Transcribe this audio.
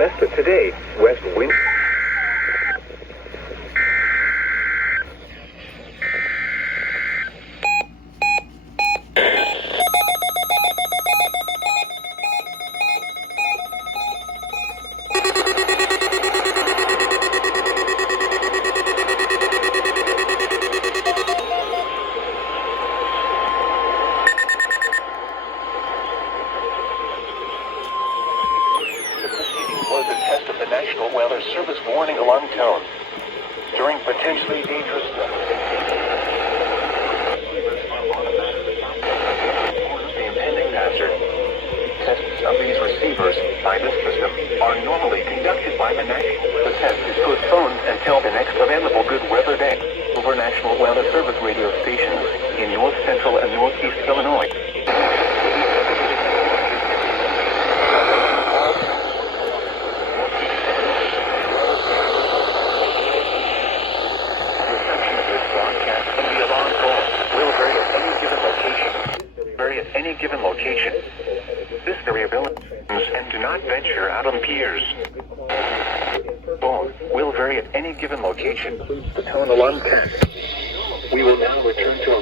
west of today. West wind. Was a test of the National Weather Service warning alarm tone. During potentially dangerous the impending hazard. Tests of these receivers by this system are normally conducted by the National. The test is postponed until the next available good weather day over National Weather Service radio stations in north central and northeast Illinois. At any given location. This variability and do not venture out on piers. Phone will vary at any given location. The tone alarm test. We will now return to